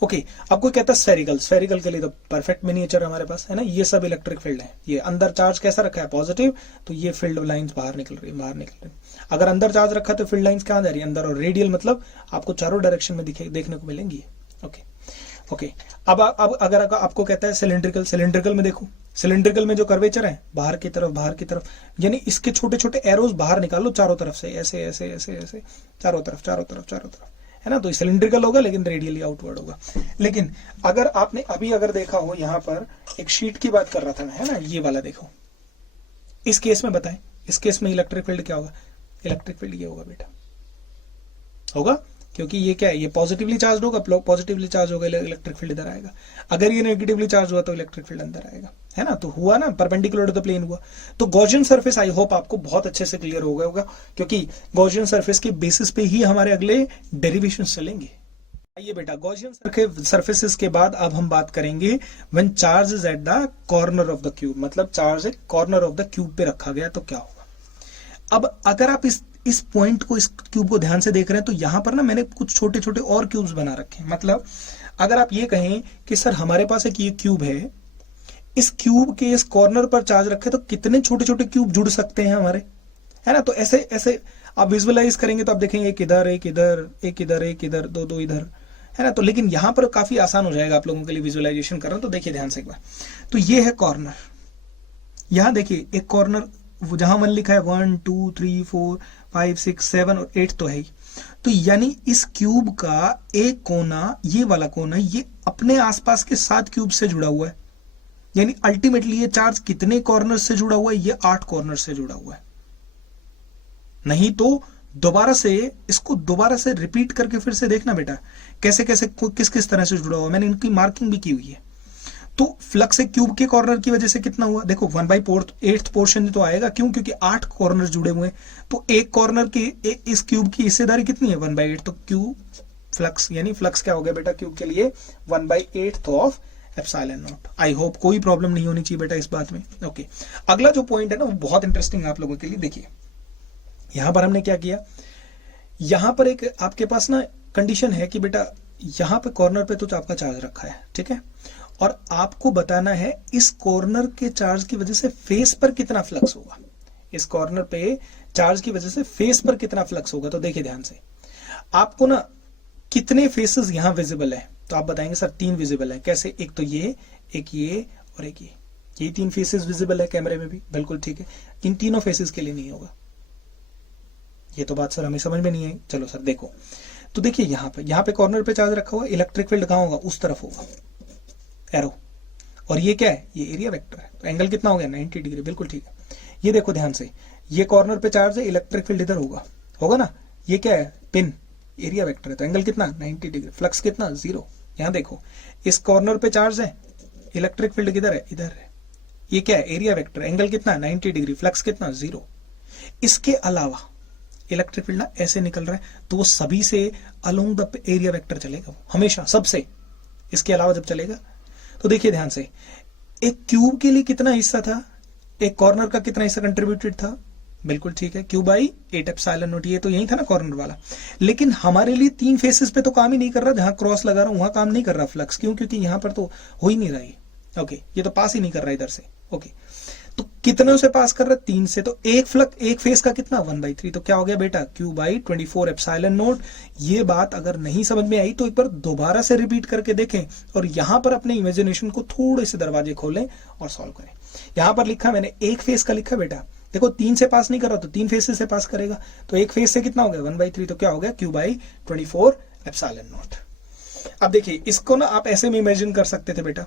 ओके, अब कोई कहता है स्फेरिकल, स्फेरिकल के लिए तो परफेक्ट मिनिएचर हमारे पास है ना, ये सब इलेक्ट्रिक फील्ड है। ये अंदर चार्ज कैसा रखा है, पॉजिटिव, तो ये फील्ड लाइंस बाहर निकल रही है, बाहर निकल रही। अगर अंदर चार्ज रखा तो फील्ड लाइंस कहाँ जा रही है, अंदर। और रेडियल मतलब आपको चारों डायरेक्शन में देखने को मिलेंगी। ओके ओके, अब अगर आपको कहता है सिलेंड्रिकल, सिलेंड्रिकल में देखो, सिलेंड्रिकल में जो कर्वेचर है बाहर की तरफ, बाहर की तरफ, यानी इसके छोटे छोटे एरोज बाहर निकालो चारों तरफ से, ऐसे ऐसे ऐसे ऐसे, चारों तरफ चारों तरफ चारों तरफ, है ना। तो सिलेंड्रिकल होगा लेकिन रेडियली आउटवर्ड होगा। लेकिन अगर आपने अभी अगर देखा हो, यहाँ पर एक शीट की बात कर रहा था मैं, है ना, ये वाला देखो, इस केस में बताएं, इस केस में इलेक्ट्रिक फील्ड क्या होगा, इलेक्ट्रिक फील्ड ये होगा बेटा, होगा, क्योंकि ये क्या है, ये पॉजिटिवली चार्ज होगा, पॉजिटिवली चार्ज होगा, इलेक्ट्रिक फील्ड इधर आएगा। अगर ये नेगेटिवली चार्ज हुआ तो इलेक्ट्रिक फील्ड अंदर आएगा, है ना। तो हुआ ना, परपेंडिकुलर टू द प्लेन हुआ। तो गॉसियन सरफेस आई होप आपको बहुत अच्छे से क्लियर हो गया होगा, क्योंकि गॉसियन सरफेस के बेसिस पे ही हमारे अगले डेरिवेशन चलेंगे। आइए बेटा, गॉसियन सरफेसेस के बाद अब हम बात करेंगे when charge is at the corner of the cube, मतलब चार्ज एक कॉर्नर ऑफ द क्यूब पे रखा गया तो क्या होगा। अब अगर आप इस पॉइंट को, इस क्यूब को ध्यान से देख रहे हैं, तो यहां पर ना मैंने कुछ छोटे छोटे और क्यूब्स बना रखे हैं। मतलब अगर आप ये कहें कि सर हमारे पास एक ये क्यूब है, इस क्यूब के इस कॉर्नर पर चार्ज रखे तो कितने छोटे छोटे क्यूब जुड़ सकते हैं हमारे, है ना। तो ऐसे ऐसे आप विजुअलाइज करेंगे तो आप देखेंगे एक इधर, एक इधर, एक इधर, एक इधर, दो दो इधर, है ना। तो लेकिन यहां पर काफी आसान हो जाएगा आप लोगों के लिए विजुअलाइजेशन करना। तो देखिए ध्यान से एक बार, तो ये है कॉर्नर, यहां देखिए एक कॉर्नर जहां 1 लिखा है, 1 2 3 4 5 6 7 और 8 तो है ही। तो यानी इस क्यूब का एक कोना, ये वाला कोना, ये अपने आसपास के 7 क्यूब से जुड़ा हुआ है। यानी अल्टीमेटली ये चार्ज कितने कॉर्नर से जुड़ा हुआ है, ये 8 कॉर्नर से जुड़ा हुआ है। नहीं तो दोबारा से इसको दोबारा से रिपीट करके फिर से देखना बेटा, कैसे कैसे किस किस तरह से जुड़ा हुआ, मैंने इनकी मार्किंग भी की हुई है। तो फ्लक्स एक क्यूब के कॉर्नर की वजह से कितना हुआ, देखो 1/8 पोर्शन तो आएगा, क्यों, क्योंकि 8 कॉर्नर जुड़े हुए हैं। तो एक कॉर्नर की इस क्यूब की हिस्सेदारी कितनी है, 1/8। तो क्यूब फ्लक्स, यानी फ्लक्स क्या हो गया बेटा क्यूब के लिए, 1/8 of epsilon not. I hope कोई प्रॉब्लम नहीं होनी चाहिए बेटा इस बात में। ओके, अगला जो पॉइंट है ना वो बहुत इंटरेस्टिंग है आप लोगों के लिए। देखिए यहां पर हमने क्या किया, यहां पर एक आपके पास ना कंडीशन है कि बेटा यहां पे कॉर्नर पे तो आपका चार्ज रखा है, ठीक है, और आपको बताना है इस कॉर्नर के चार्ज की वजह से फेस पर कितना फ्लक्स होगा, इस कॉर्नर पे चार्ज की वजह से फेस पर कितना फ्लक्स होगा। तो देखिए ध्यान से, आपको ना कितने फेसेस यहां विजिबल है, तो आप बताएंगे सर 3 विजिबल है। कैसे, एक तो ये, एक ये और एक ये 3 फेसेस विजिबल है कैमरे में भी, बिल्कुल ठीक है। इन तीनों फेसेस के लिए नहीं होगा, ये तो बात सर हमें समझ में नहीं आई। चलो सर देखो, तो देखिए यहाँ पे कॉर्नर पे चार्ज रखा हुआ, इलेक्ट्रिक फील्ड कहाँ होगा, उस तरफ होगा एरो, और ये क्या है, ये एरिया वेक्टर है। तो एंगल कितना हो गया, 90 डिग्री, बिल्कुल ठीक है। ये देखो ध्यान से, ये कॉर्नर पे चार्ज है, इलेक्ट्रिक फील्ड इधर होगा, होगा ना। ये क्या है, पिन, एरिया वेक्टर है, तो एंगल कितना, 90 डिग्री, फ्लक्स कितना, 0। यहाँ देखो इस कॉर्नर पे चार्ज है, इलेक्ट्रिक फील्ड किधर है, इधर है। ये क्या है, एरिया वेक्टर, एंगल कितना, 90 डिग्री, फ्लक्स कितना, 0। इसके अलावा इलेक्ट्रिक फील्ड ना ऐसे निकल रहा है, तो वो सभी से अलोंग द एरिया वेक्टर चलेगा, हमेशा सबसे। इसके अलावा जब चलेगा तो देखिए ध्यान से, एक क्यूब के लिए कितना हिस्सा था, एक कॉर्नर का कितना हिस्सा कंट्रीब्यूटेड था, बिल्कुल ठीक है, Q/8 एप्सिलॉन नॉट, ये तो यही था ना कॉर्नर वाला। लेकिन हमारे लिए 3 फेसेस पे तो काम ही नहीं कर रहा, जहां क्रॉस लगा रहा हूं वहां काम नहीं कर रहा फ्लक्स, क्यों, क्योंकि यहां पर तो हो ही नहीं रहा है। ओके, ये तो पास ही नहीं कर रहा इधर से। ओके, तो कितने से पास कर रहा है, 3 से। तो एक फेस का कितना, 1/3। तो क्या हो गया बेटा, Q/24 एप्सिलॉन नॉट। ये बात अगर नहीं समझ में आई तो एक बार दोबारा से रिपीट करके देखें, और यहां पर अपने इमेजिनेशन को थोड़े से दरवाजे खोलें और सॉल्व करें। यहां पर लिखा मैंने एक फेस का लिखा बेटा, देखो 3 से पास नहीं कर रहा तो 3 फेस से पास करेगा, तो एक फेस से कितना हो गया, 1/3। तो क्या हो गया, Q/24 एप्सिलॉन नॉट। अब देखिए इसको ना आप ऐसे में इमेजिन कर सकते थे बेटा,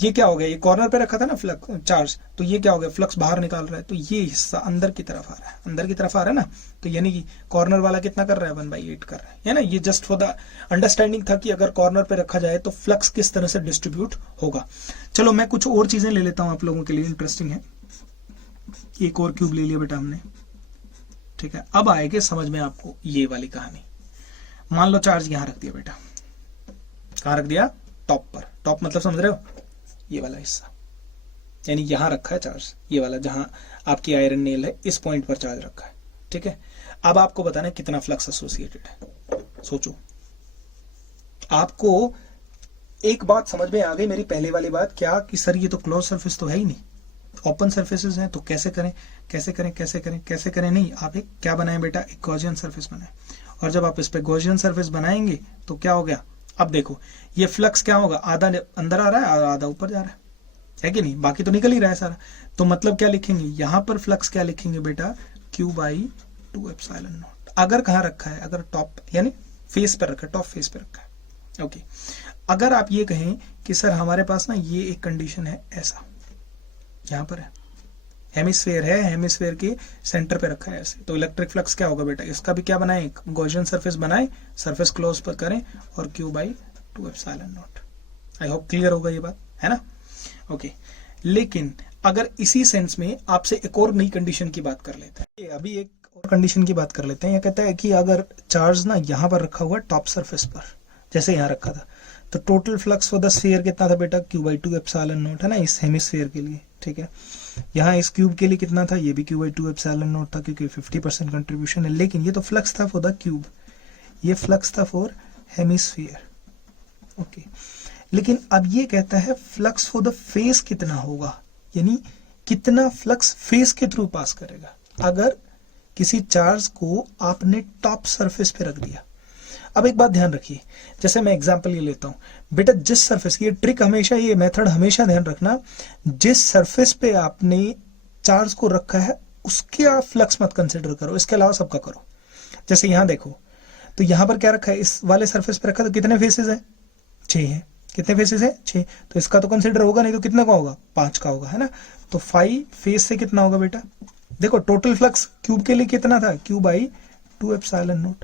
ये क्या हो गया, ये कॉर्नर पे रखा था ना फ्लक्स चार्ज, तो ये क्या हो गया, फ्लक्स बाहर निकाल रहा है, तो ये हिस्सा अंदर की तरफ आ रहा है, अंदर की तरफ आ रहा है ना, तो यानी कि कॉर्नर वाला कितना कर रहा है, 1/8 कर रहा है ना। ये जस्ट फॉर द अंडरस्टैंडिंग था कि अगर कॉर्नर पे रखा जाए तो फ्लक्स किस तरह से डिस्ट्रीब्यूट होगा। चलो मैं कुछ और चीजें ले लेता हूं आप लोगों के लिए, इंटरेस्टिंग है। एक और क्यूब ले लिया बेटा हमने, ठीक है। अब आएगी समझ में आपको ये वाली कहानी। मान लो चार्ज यहां रख दिया बेटा, कहां रख दिया, टॉप पर। टॉप मतलब समझ रहे हो, ये वाला हिस्सा, यानी यहां रखा है चार्ज, ये वाला जहां आपकी आयरन नेल है, इस पॉइंट पर चार्ज रखा है, ठीक है। अब आपको बताना है कितना फ्लक्स एसोसिएटेड है। सोचो, आपको एक बात समझ में आ गई मेरी पहले वाली बात, क्या कि सर ये तो क्लोज सरफेस तो है ही नहीं, ओपन सरफेसेस हैं, तो कैसे करें कैसे करें कैसे करें कैसे करें, नहीं आप एक क्या बनाएं बेटा, एक गॉसियन सरफेस बनाएं। और जब आप इस पे गॉसियन सरफेस बनाएंगे तो क्या हो गया, अब देखो ये फ्लक्स क्या होगा, आधा अंदर आ रहा है और आधा ऊपर जा रहा है कि नहीं, बाकी तो निकल ही रहा है सारा। तो मतलब क्या लिखेंगे यहां पर, फ्लक्स क्या लिखेंगे बेटा, Q/2ε0। अगर कहां रखा है, अगर टॉप यानी फेस पर रखा है, टॉप फेस पे रखा है, ओके। अगर आप ये कहें कि सर हमारे पास ना ये एक कंडीशन है, ऐसा यहां पर है, हेमिस्फेयर है, हेमिस्फेयर के सेंटर पे रखा है ऐसे, तो इलेक्ट्रिक फ्लक्स क्या होगा बेटा, इसका भी क्या बनाए, गॉसियन सरफेस बनाए, सरफेस क्लोज पर करें और Q/2ε0। आई होप क्लियर होगा ये बात, है ना, ओके। लेकिन अगर इसी सेंस में आपसे एक और नई कंडीशन की बात कर लेते हैं, अभी एक और कंडीशन की बात कर लेते हैं। ये कहता है कि अगर चार्ज ना यहां पर रखा हुआ टॉप सरफेस पर, जैसे यहां रखा था, तो total flux for the sphere कितना था बेटा, Q/2ε0 है ना, इस हेमिस्फीयर के लिए, ठीक है। यहाँ इस क्यूब के लिए कितना था, ये भी Q/2ε0 था, क्योंकि 50% कंट्रीब्यूशन है। लेकिन ये तो फ्लक्स था फॉर द क्यूब, ये फ्लक्स था फॉर हेमिस्फीयर, ओके। लेकिन अब ये कहता है फ्लक्स फॉर द फेस कितना होगा, यानी कितना फ्लक्स फेस के थ्रू पास करेगा अगर किसी चार्ज को आपने टॉप सरफेस पे रख दिया। अब एक बात ध्यान रखिए, जैसे मैं एग्जांपल ये लेता हूं बेटा, जिस सरफेस, ये ट्रिक हमेशा, ये मेथड हमेशा ध्यान रखना, जिस सरफेस पे आपने चार्ज को रखा है उसके आप फ्लक्स मत कंसिडर करो, इसके अलावा सबका करो। जैसे यहां देखो, तो यहां पर क्या रखा है, इस वाले सरफेस पे रखा, तो कितने फेसेस है, 6 है, कितने फेसेस है, 6, तो इसका तो कंसिडर होगा नहीं, तो कितने का होगा, 5 का होगा, है ना। तो 5 फेस से कितना होगा बेटा, देखो टोटल फ्लक्स क्यूब के लिए कितना था, Q/2ε0।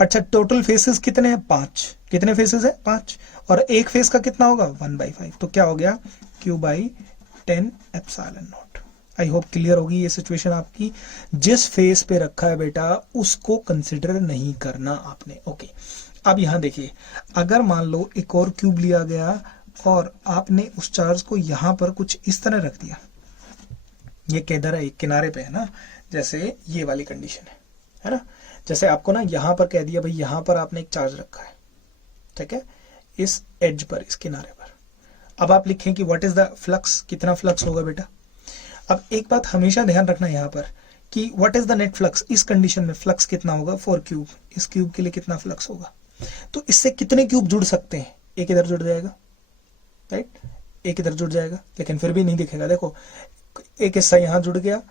अच्छा, टोटल फेसेस कितने हैं, 5, कितने फेसेस है, 5, और एक फेस का कितना होगा, 1/5, तो क्या हो गया, Q/10ε0। आई होप क्लियर होगी ये सिचुएशन आपकी। जिस फेस पे रखा है बेटा उसको कंसिडर नहीं करना आपने, ओके। अब यहां देखिए, अगर मान लो एक और क्यूब लिया गया और आपने उस चार्ज को यहां पर कुछ इस तरह रख दिया, ये किधर है, एक किनारे पे है ना, जैसे ये वाली कंडीशन है ना, जैसे आपको ना यहां पर कह दिया भाई, यहां पर आपने एक चार्ज रखा है, ठीक है, इस एज पर, इस किनारे पर। अब आप लिखें कि व्हाट इज द फ्लक्स, कितना फ्लक्स होगा बेटा। अब एक बात हमेशा ध्यान रखना यहां पर कि what is the net flux, इस कंडीशन में फ्लक्स कितना होगा फॉर क्यूब, इस क्यूब के लिए कितना फ्लक्स होगा। तो इससे कितने क्यूब जुड़ सकते हैं, एक इधर जुड़ जाएगा, राइट, एक इधर जुड़ जाएगा, लेकिन फिर भी नहीं दिखेगा। देखो एक हिस्सा यहां जुड़ गया,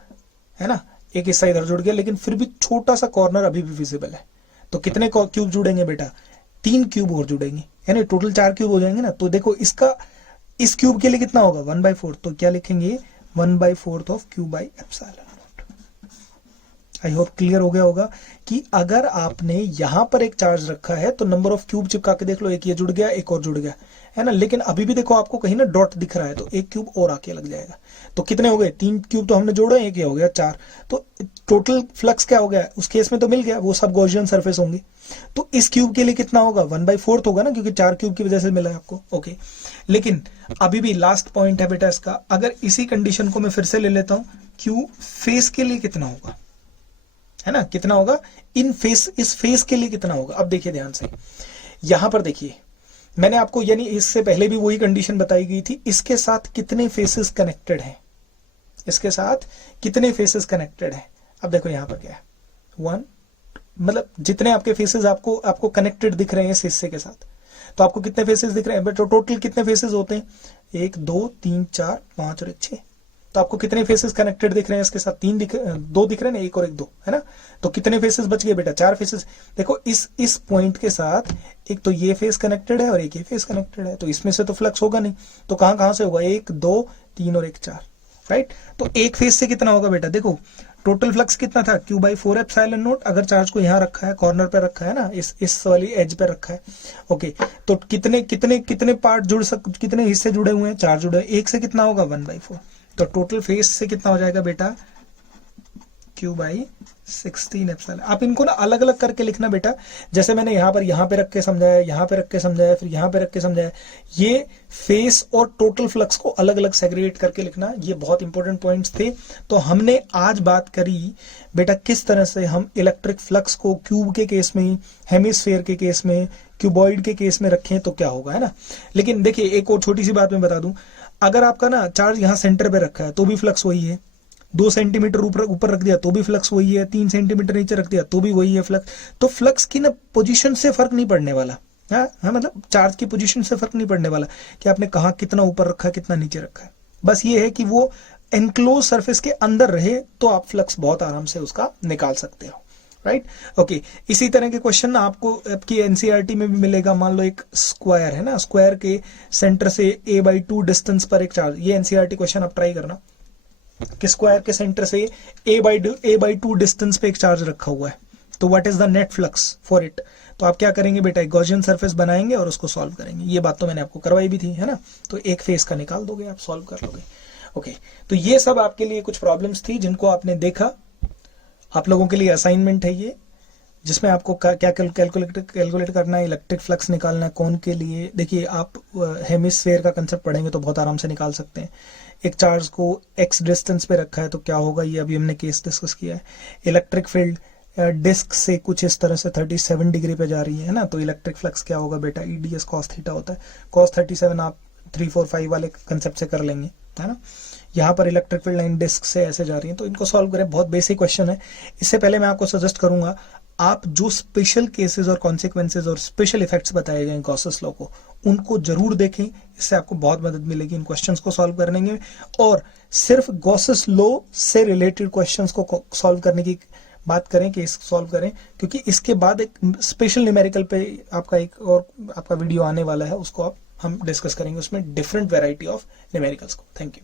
है ना, एक हिस्सा इधर जुड़ गया, लेकिन फिर भी छोटा सा कॉर्नर अभी भी विजिबल है। तो कितने क्यूब जुड़ेंगे बेटा, 3 क्यूब और जुड़ेंगे, यानी टोटल 4 क्यूब हो जाएंगे ना। तो देखो इसका, इस क्यूब के लिए कितना होगा, 1/4, तो क्या लिखेंगे, 1/4 of Q/ε0। I hope clear हो गया होगा कि अगर आपने यहां पर एक चार्ज रखा है तो नंबर ऑफ क्यूब चिपका के देख लो, एक ये जुड़ गया, एक और जुड़ गया, है ना। लेकिन अभी भी देखो आपको कहीं ना डॉट दिख रहा है, तो एक क्यूब और आके लग जाएगा। तो कितने हो गए, 3 क्यूब तो हमने जोड़े, एक ये हो गया 4, तो टोटल फ्लक्स क्या हो गया, उस केस में तो मिल गया, वो सब गॉसियन सरफेस होंगे। तो इस क्यूब के लिए कितना होगा, 1/4 होगा ना, क्योंकि 4 क्यूब की वजह से मिला है आपको, ओके। लेकिन अभी भी लास्ट पॉइंट है बेटा इसका, अगर इसी कंडीशन को मैं फिर से ले लेता हूं, क्यू फेस के लिए कितना होगा, है ना, कितना होगा इन फेस, इस फेस के लिए कितना होगा। अब देखिए ध्यान से, यहां पर देखिए मैंने आपको, यानी इससे पहले भी वही कंडीशन बताई गई थी, इसके साथ कितने फेसेस कनेक्टेड हैं, इसके साथ कितने फेसेस कनेक्टेड हैं। अब देखो यहां पर क्या है, 1, मतलब जितने आपके फेसेस आपको कनेक्टेड दिख रहे हैं इस हिस्से के साथ, तो आपको कितने फेसेस दिख रहे हैं, बट टोटल कितने फेसेस होते हैं, 1 2 3 4 5 और 6, तो आपको कितने फेसेस कनेक्टेड दिख रहे हैं इसके साथ? दो दिख रहे हैं ना, एक और एक दो, है ना? तो कितने फेसेस बच गए बेटा? 4 फेसेस। देखो इस पॉइंट के साथ एक तो ये फेस कनेक्टेड है और एक ये फेस कनेक्टेड है, तो इसमें से तो फ्लक्स होगा नहीं, तो कहां कहां से होगा? 1 2 3 और 1 4, राइट? तो एक फेस से कितना होगा बेटा? देखो टोटल फ्लक्स कितना था? Q/4ε0। अगर चार्ज को यहाँ रखा है, कॉर्नर पे रखा है ना, इस वाली एज पे रखा है, ओके, तो कितने पार्ट कितने हिस्से जुड़े हुए हैं? 4 जुड़े हैं। एक से कितना होगा? 1/4। तो टोटल फेस से कितना हो जाएगा बेटा? Q/16ε। आप इनको ना अलग अलग करके लिखना बेटा, जैसे मैंने यहाँ पे रख के समझाया, यहाँ पे रख के समझाया, फिर यहाँ पे रख के समझाया। ये फेस और टोटल फ्लक्स को अलग अलग सेग्रीगेट करके लिखना, ये बहुत इंपॉर्टेंट पॉइंट्स थे। तो हमने आज बात करी बेटा किस तरह से हम इलेक्ट्रिक फ्लक्स को क्यूब के केस में, हेमिस्फेयर के केस में, क्यूबॉइड के केस में रखें तो क्या होगा, है ना? लेकिन देखिए एक और छोटी सी बात मैं बता दूं, अगर आपका ना चार्ज यहाँ सेंटर पे रखा है तो भी फ्लक्स वही है, 2 सेंटीमीटर ऊपर रख दिया तो भी फ्लक्स वही है, 3 सेंटीमीटर नीचे रख दिया तो भी वही है फ्लक्स। तो फ्लक्स की ना पोजीशन से फर्क नहीं पड़ने वाला, हाँ, मतलब चार्ज की पोजीशन से फर्क नहीं पड़ने वाला कि आपने कहा कितना ऊपर रखा है कितना नीचे रखा है। बस ये है कि वो एनक्लोज सरफेस के अंदर रहे तो आप फ्लक्स बहुत आराम से उसका निकाल सकते हो, राइट? ओके, इसी तरह के क्वेश्चन आपको आपकी एनसीईआरटी में भी मिलेगा। मान लो एक स्क्वायर है ना, स्क्वायर के सेंटर से a/2 डिस्टेंस पर एक चार्ज, ये एनसीईआरटी क्वेश्चन आप ट्राई करना कि स्क्वायर के सेंटर से a/2 डिस्टेंस पे एक चार्ज रखा हुआ है, तो what is the net flux for it? तो आप क्या करेंगे बेटा? एक गॉसियन सरफेस बनाएंगे और उसको सॉल्व करेंगे। ये बात तो मैंने आपको करवाई भी थी, है ना? तो एक फेस का निकाल दोगे आप, सॉल्व कर लोगे। ओके, तो ये सब आपके लिए कुछ प्रॉब्लम्स थी जिनको आपने देखा। आप लोगों के लिए असाइनमेंट है ये, जिसमें आपको क्या कैलकुलेट करना है, इलेक्ट्रिक फ्लक्स निकालना है, कौन के लिए। देखिए आप हेमिस्फेयर का कंसेप्ट पढ़ेंगे तो बहुत आराम से निकाल सकते हैं। एक चार्ज को x डिस्टेंस पे रखा है तो क्या होगा, ये अभी हमने केस डिस्कस किया है। इलेक्ट्रिक फील्ड डिस्क से कुछ इस तरह से 37 डिग्री पे जा रही है ना, तो इलेक्ट्रिक फ्लक्स क्या होगा बेटा? EDS cos थीटा होता है। cos 37 आप 3 4 5 वाले कंसेप्ट से कर लेंगे, है ना? यहाँ पर इलेक्ट्रिक फील्ड लाइन डिस्क से ऐसे जा रही है, तो इनको सॉल्व करें। बहुत बेसिक क्वेश्चन है। इससे पहले मैं आपको सजेस्ट करूंगा, आप जो स्पेशल केसेस और कॉन्सिक्वेंसेज और स्पेशल इफेक्ट्स बताए गए गॉसेस लॉ को, उनको जरूर देखें। इससे आपको बहुत मदद मिलेगी इन क्वेश्चंस को सॉल्व करने में। और सिर्फ गॉसेस लॉ से रिलेटेड क्वेश्चंस को सॉल्व करने की बात करें कि सॉल्व करें, क्योंकि इसके बाद एक स्पेशल न्यूमेरिकल पे आपका वीडियो आने वाला है, उसको हम डिस्कस करेंगे। उसमें डिफरेंट वेराइटी ऑफ न्यूमेरिकल्स को। Thank you.